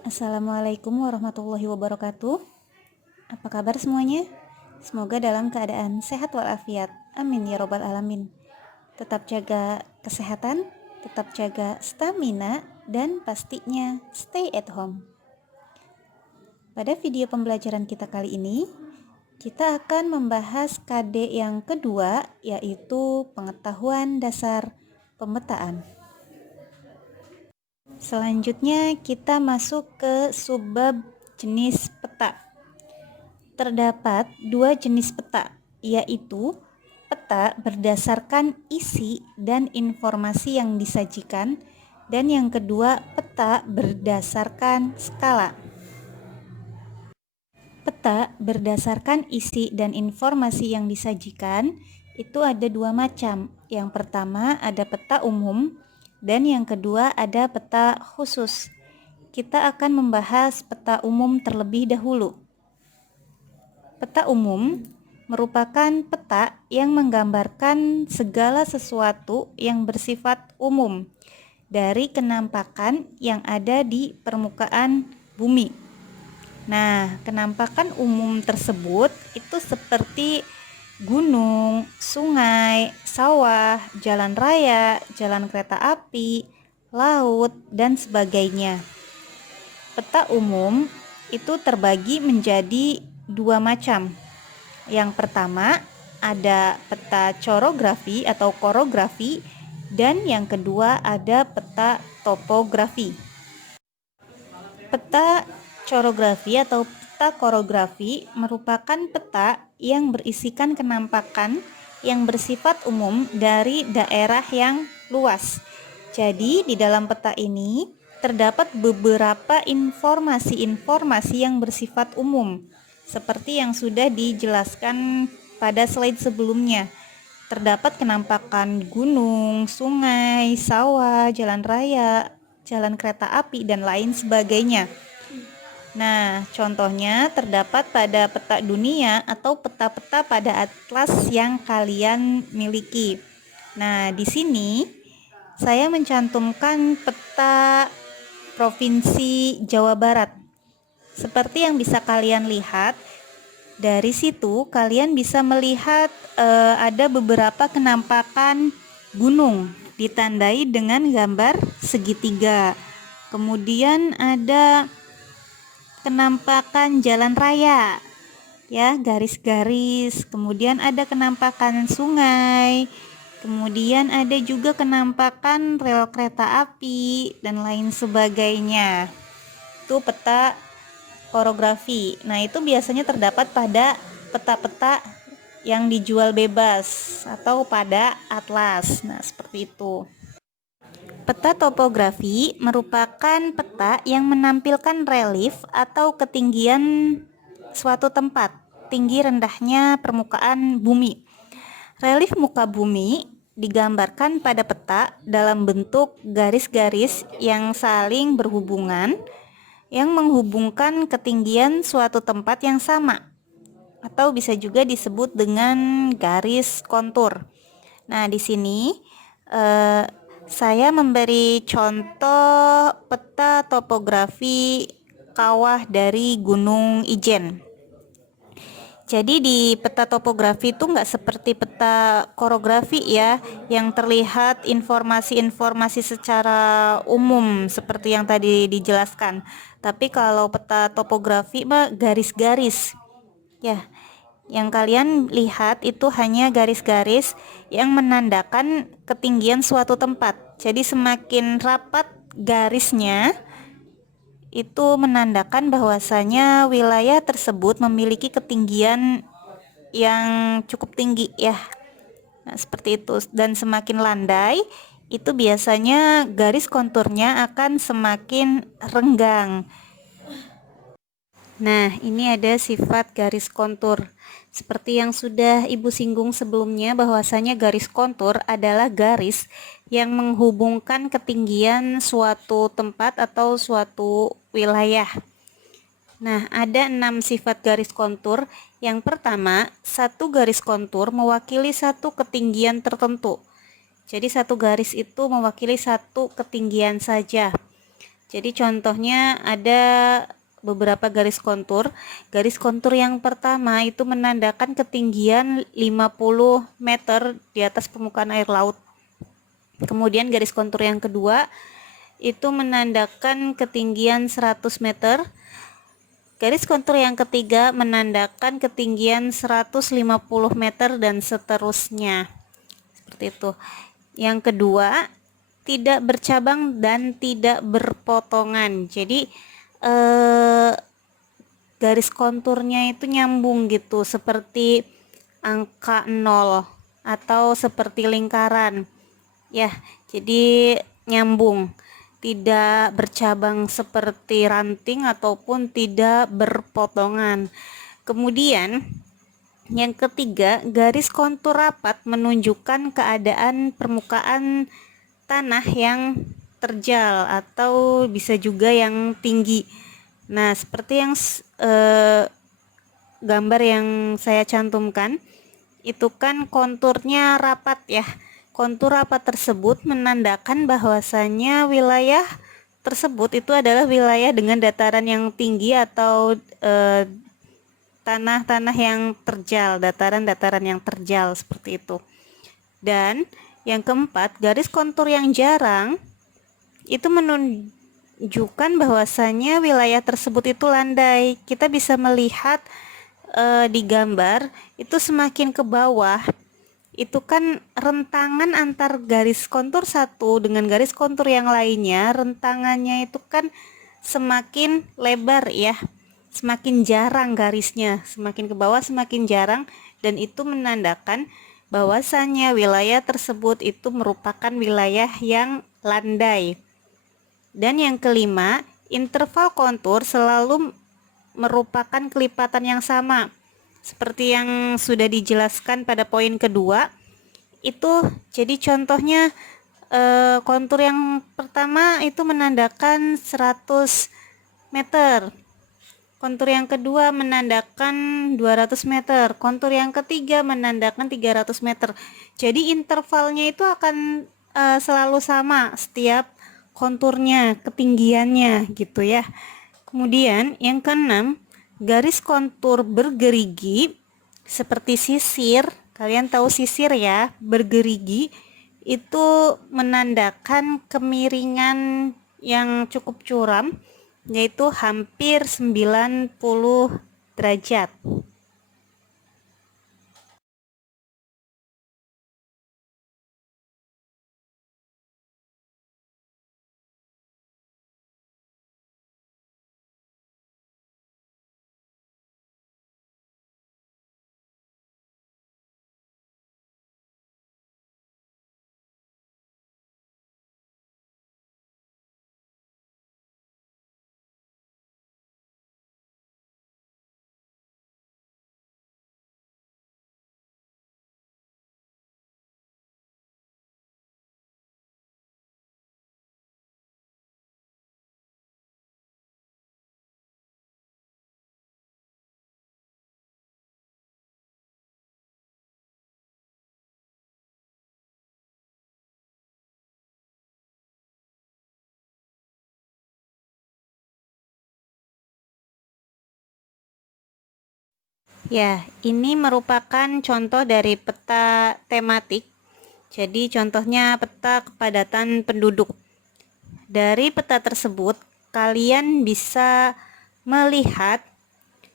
Assalamualaikum warahmatullahi wabarakatuh. Apa kabar semuanya? Semoga dalam keadaan sehat walafiat. Amin ya robbal alamin. Tetap jaga kesehatan, tetap jaga stamina, dan pastinya stay at home. Pada video pembelajaran kita kali ini, kita akan membahas KD yang kedua, yaitu pengetahuan dasar pemetaan. Selanjutnya kita masuk ke subbab jenis peta. Terdapat dua jenis peta, yaitu peta berdasarkan isi dan informasi yang disajikan, dan yang kedua peta berdasarkan skala. Peta berdasarkan isi dan informasi yang disajikan itu ada dua macam. Yang pertama ada peta umum, dan yang kedua ada peta khusus. Kita akan membahas peta umum terlebih dahulu. Peta umum merupakan peta yang menggambarkan segala sesuatu yang bersifat umum dari kenampakan yang ada di permukaan bumi. Nah, kenampakan umum tersebut itu seperti gunung, sungai, sawah, jalan raya, jalan kereta api, laut, dan sebagainya. Peta umum itu terbagi menjadi dua macam. Yang pertama ada peta chorografi atau korografi, dan yang kedua ada peta topografi. Peta chorografi atau peta korografi merupakan peta yang berisikan kenampakan yang bersifat umum dari daerah yang luas. Jadi di dalam peta ini terdapat beberapa informasi-informasi yang bersifat umum, seperti yang sudah dijelaskan pada slide sebelumnya. Terdapat kenampakan gunung, sungai, sawah, jalan raya, jalan kereta api, dan lain sebagainya. Nah, contohnya terdapat pada peta dunia atau peta-peta pada atlas yang kalian miliki. Nah, di sini saya mencantumkan peta Provinsi Jawa Barat. Seperti yang bisa kalian lihat, dari situ kalian bisa melihat ada beberapa kenampakan gunung ditandai dengan gambar segitiga. Kemudian ada kenampakan jalan raya, ya, garis-garis. Kemudian ada kenampakan sungai. Kemudian ada juga kenampakan rel kereta api dan lain sebagainya. Itu peta korografi. Nah, itu biasanya terdapat pada peta-peta yang dijual bebas atau pada atlas. Nah, seperti itu. Peta topografi merupakan peta yang menampilkan relief atau ketinggian suatu tempat, tinggi rendahnya permukaan bumi. Relief muka bumi digambarkan pada peta dalam bentuk garis-garis yang saling berhubungan, yang menghubungkan ketinggian suatu tempat yang sama, atau bisa juga disebut dengan garis kontur. Nah, di sini saya memberi contoh peta topografi kawah dari Gunung Ijen. Jadi di peta topografi itu nggak seperti peta korografi ya, yang terlihat informasi-informasi secara umum seperti yang tadi dijelaskan. Tapi kalau peta topografi mah garis-garis. Ya, yang kalian lihat itu hanya garis-garis yang menandakan ketinggian suatu tempat. Jadi semakin rapat garisnya, itu menandakan bahwasanya wilayah tersebut memiliki ketinggian yang cukup tinggi ya. Nah, seperti itu. Dan semakin landai, itu biasanya garis konturnya akan semakin renggang. Nah, ini ada sifat garis kontur. Seperti yang sudah Ibu singgung sebelumnya, bahwasanya garis kontur adalah garis yang menghubungkan ketinggian suatu tempat atau suatu wilayah. Nah, ada 6 sifat garis kontur. Yang pertama, satu garis kontur mewakili satu ketinggian tertentu. Jadi satu garis itu mewakili satu ketinggian saja. Jadi contohnya ada beberapa garis kontur. Garis kontur yang pertama itu menandakan ketinggian 50 meter di atas permukaan air laut. Kemudian garis kontur yang kedua itu menandakan ketinggian 100 meter. Garis kontur yang ketiga menandakan ketinggian 150 meter dan seterusnya. Seperti itu. Yang kedua, tidak bercabang dan tidak berpotongan. Jadi garis konturnya itu nyambung gitu, seperti angka 0 atau seperti lingkaran. Ya, jadi nyambung. Tidak bercabang seperti ranting ataupun tidak berpotongan. Kemudian yang ketiga, garis kontur rapat menunjukkan keadaan permukaan tanah yang terjal atau bisa juga yang tinggi. Nah, seperti yang gambar yang saya cantumkan, itu kan konturnya rapat ya. Kontur rapat tersebut menandakan bahwasannya wilayah tersebut itu adalah wilayah dengan dataran yang tinggi atau tanah-tanah yang terjal, dataran-dataran yang terjal seperti itu. Dan yang keempat, garis kontur yang jarang itu menunjukkan bahwasannya wilayah tersebut itu landai. Kita bisa melihat di gambar itu semakin ke bawah itu kan rentangan antar garis kontur satu dengan garis kontur yang lainnya, rentangannya itu kan semakin lebar ya, semakin jarang garisnya, semakin ke bawah semakin jarang, dan itu menandakan bahwasannya wilayah tersebut itu merupakan wilayah yang landai. Dan yang kelima, interval kontur selalu merupakan kelipatan yang sama. Seperti yang sudah dijelaskan pada poin kedua, itu jadi contohnya kontur yang pertama itu menandakan 100 meter. Kontur yang kedua menandakan 200 meter. Kontur yang ketiga menandakan 300 meter. Jadi intervalnya itu akan selalu sama setiap konturnya, ketinggiannya gitu ya. Kemudian yang keenam, garis kontur bergerigi seperti sisir. Kalian tahu sisir ya, bergerigi itu menandakan kemiringan yang cukup curam, yaitu hampir 90 derajat. Ya, ini merupakan contoh dari peta tematik. Jadi contohnya peta kepadatan penduduk. Dari peta tersebut, kalian bisa melihat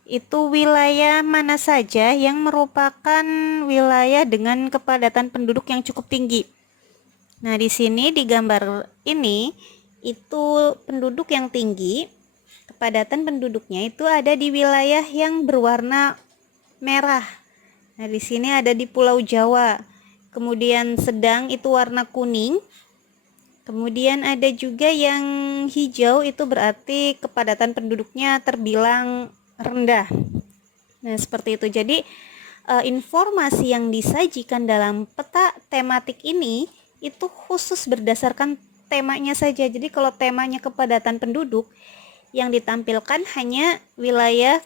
itu wilayah mana saja yang merupakan wilayah dengan kepadatan penduduk yang cukup tinggi. Nah, di sini di gambar ini itu penduduk yang tinggi, kepadatan penduduknya itu ada di wilayah yang berwarna merah. Nah, di sini ada di Pulau Jawa. Kemudian sedang itu warna kuning. Kemudian ada juga yang hijau, itu berarti kepadatan penduduknya terbilang rendah. Nah, seperti itu. Jadi informasi yang disajikan dalam peta tematik ini itu khusus berdasarkan temanya saja. Jadi kalau temanya kepadatan penduduk, yang ditampilkan hanya wilayah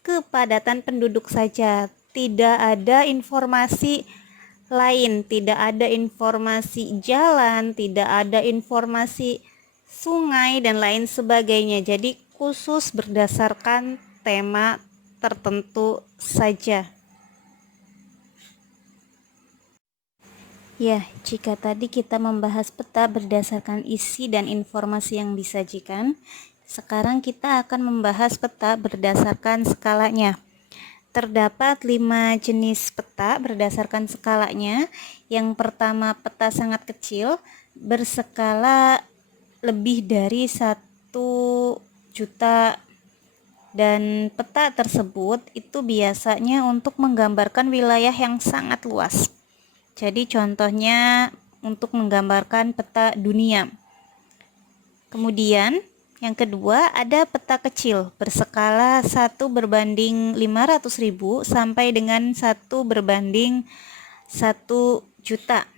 kepadatan penduduk saja. Tidak ada informasi lain, tidak ada informasi jalan, tidak ada informasi sungai, dan lain sebagainya. Jadi khusus berdasarkan tema tertentu saja. Ya, jika tadi kita membahas peta berdasarkan isi dan informasi yang disajikan, sekarang kita akan membahas peta berdasarkan skalanya. Terdapat 5 jenis peta berdasarkan skalanya. Yang pertama, peta sangat kecil berskala lebih dari 1 juta, dan peta tersebut itu biasanya untuk menggambarkan wilayah yang sangat luas. Jadi contohnya untuk menggambarkan peta dunia. Kemudian yang kedua, ada peta kecil berskala 1/500.000 sampai dengan 1/1 juta.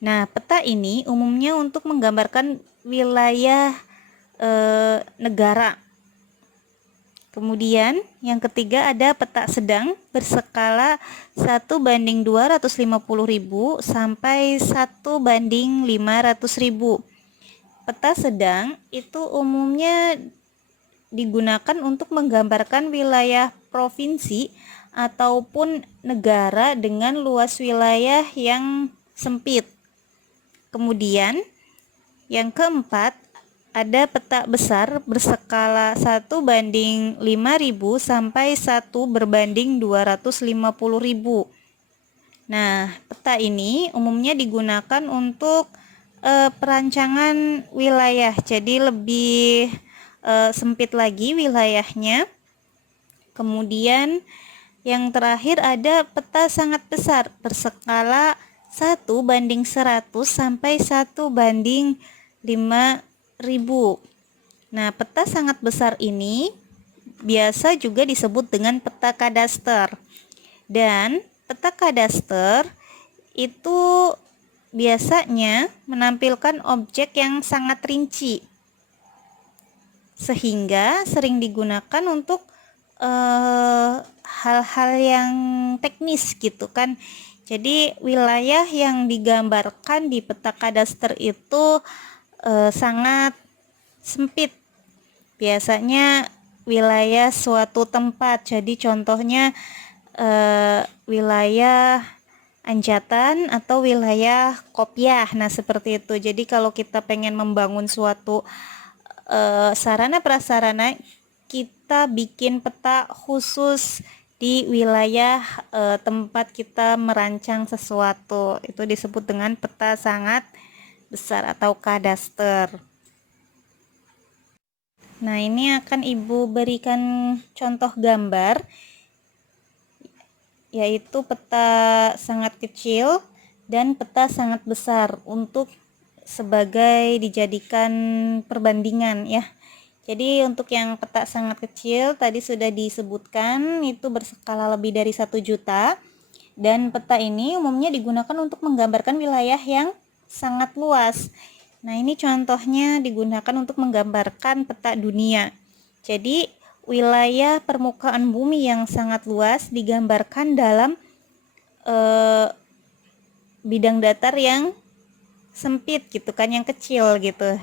Nah, peta ini umumnya untuk menggambarkan wilayah negara. Kemudian yang ketiga, ada peta sedang berskala 1/250.000 sampai 1/500.000. Peta sedang itu umumnya digunakan untuk menggambarkan wilayah provinsi ataupun negara dengan luas wilayah yang sempit. Kemudian yang keempat, ada peta besar berskala 1/5000 sampai 1/250.000. Nah, peta ini umumnya digunakan untuk perancangan wilayah, jadi lebih sempit lagi wilayahnya. Kemudian yang terakhir, ada peta sangat besar berskala 1/100 sampai 1/5000. Nah, peta sangat besar ini biasa juga disebut dengan peta kadaster. Dan peta kadaster itu biasanya menampilkan objek yang sangat rinci, sehingga sering digunakan untuk hal-hal yang teknis gitu kan. Jadi wilayah yang digambarkan di peta kadaster itu sangat sempit, biasanya wilayah suatu tempat. Jadi contohnya wilayah Anjatan atau wilayah Kopiah. Nah, seperti itu. Jadi kalau kita pengen membangun suatu sarana prasarana, kita bikin peta khusus di wilayah tempat kita merancang sesuatu. Itu disebut dengan peta sangat besar atau kadaster. Nah, ini akan Ibu berikan contoh gambar, yaitu peta sangat kecil dan peta sangat besar untuk sebagai dijadikan perbandingan ya. Jadi untuk yang peta sangat kecil tadi sudah disebutkan, itu berskala lebih dari 1 juta, dan peta ini umumnya digunakan untuk menggambarkan wilayah yang sangat luas. Nah, ini contohnya digunakan untuk menggambarkan peta dunia. Jadi wilayah permukaan bumi yang sangat luas digambarkan dalam bidang datar yang sempit gitu kan, yang kecil gitu.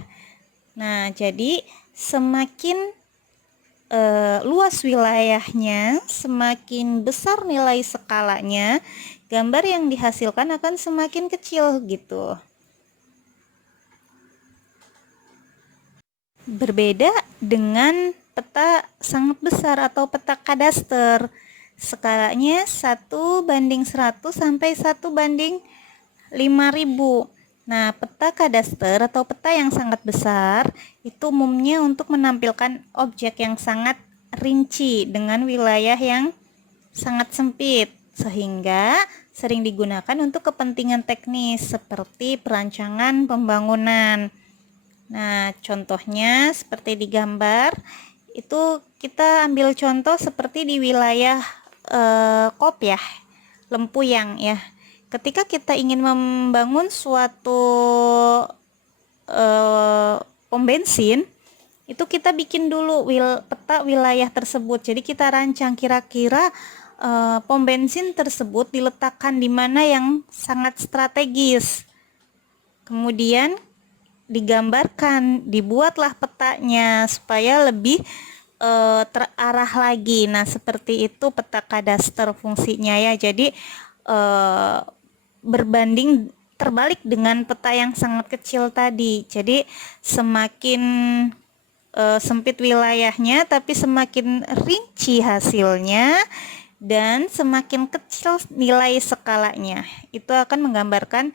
Nah, jadi semakin luas wilayahnya, semakin besar nilai skalanya, gambar yang dihasilkan akan semakin kecil gitu. Berbeda dengan peta sangat besar atau peta kadaster, skalanya 1/100 sampai 1/5000. Nah, peta kadaster atau peta yang sangat besar itu umumnya untuk menampilkan objek yang sangat rinci dengan wilayah yang sangat sempit, sehingga sering digunakan untuk kepentingan teknis seperti perancangan pembangunan. Nah, contohnya seperti di gambar itu, kita ambil contoh seperti di wilayah Kopiah, Lempuyang ya. Ketika kita ingin membangun suatu pom bensin, itu kita bikin dulu peta wilayah tersebut. Jadi kita rancang kira-kira pom bensin tersebut diletakkan di mana yang sangat strategis. Kemudian digambarkan, dibuatlah petanya supaya lebih terarah lagi. Nah, seperti itu peta kadaster fungsinya ya. Jadi berbanding terbalik dengan peta yang sangat kecil tadi. Jadi semakin sempit wilayahnya tapi semakin rinci hasilnya dan semakin kecil nilai skalanya. Itu akan menggambarkan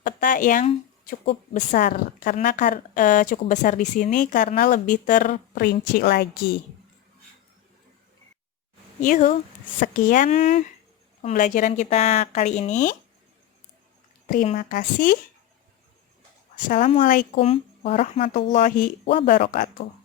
peta yang cukup besar karena cukup besar di sini karena lebih terperinci lagi. Yuhu, sekian pembelajaran kita kali ini. Terima kasih. Wassalamualaikum warahmatullahi wabarakatuh.